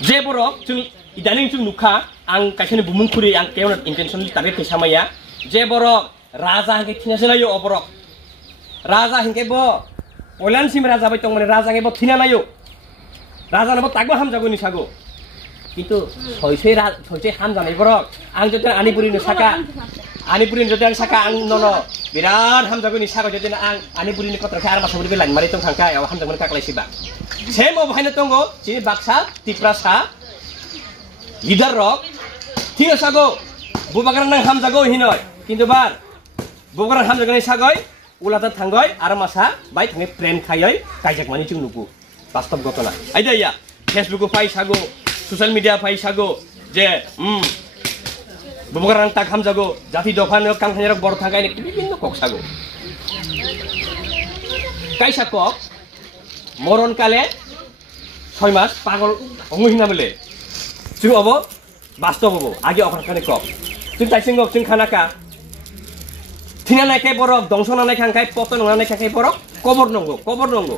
जे borok chung idaning chung nukha ang kaisani bumung khuri ang keona intentionally target kesamaya je borok raja hingke thinasanayo oborok raja hingke bo oilan sim raja bai tong mane raja hingke bo thinanayo raja nabo takbo hamjago ni sago কিন্তু ছয়ছয় হাম জানাই বরক আং যদি আনিপুরি সাকা আনিপুরি যদি আং সাকা আং non বিরাট হামজাগো নি সাকা যদি আং আনিপুরি কতরা আর মাসা বলি line মারি তং থাকা আও হামজাগো কাকলাইছিবা সেম অবহাইনা তঙ্গ চি বাক্সা টিপ্রাসা লিডার রক ঠিক সাগো বুবাগার নাং হামজাগো হিনয় কিন্তু বার বুবাগার হামজাগো নি সাগয় উলাতা থাঙ্গয় আর মাসা বাই থাঙ্গে প্লেন খাইয় কাইজাক মানি চুং নুকু বাস্তব ঘটনা আইদা ইয়া ফেসবুক পাই sago social media fai sago je bubugarang tak ham jago jati dofan kang hanyar bor thagai nek bibinno kok sago kaisa kok moron kale 6 মাস পাগল অঙ্গহীনা বলে তুই অব বাস্তব হবো আগে অপরাধখানে কপ তুই তাইসিং তুই খানাকা থিনা নাইখাই বরক দংশনা নাইখাই পতন নাইখাই বরক কবর নঙ্গো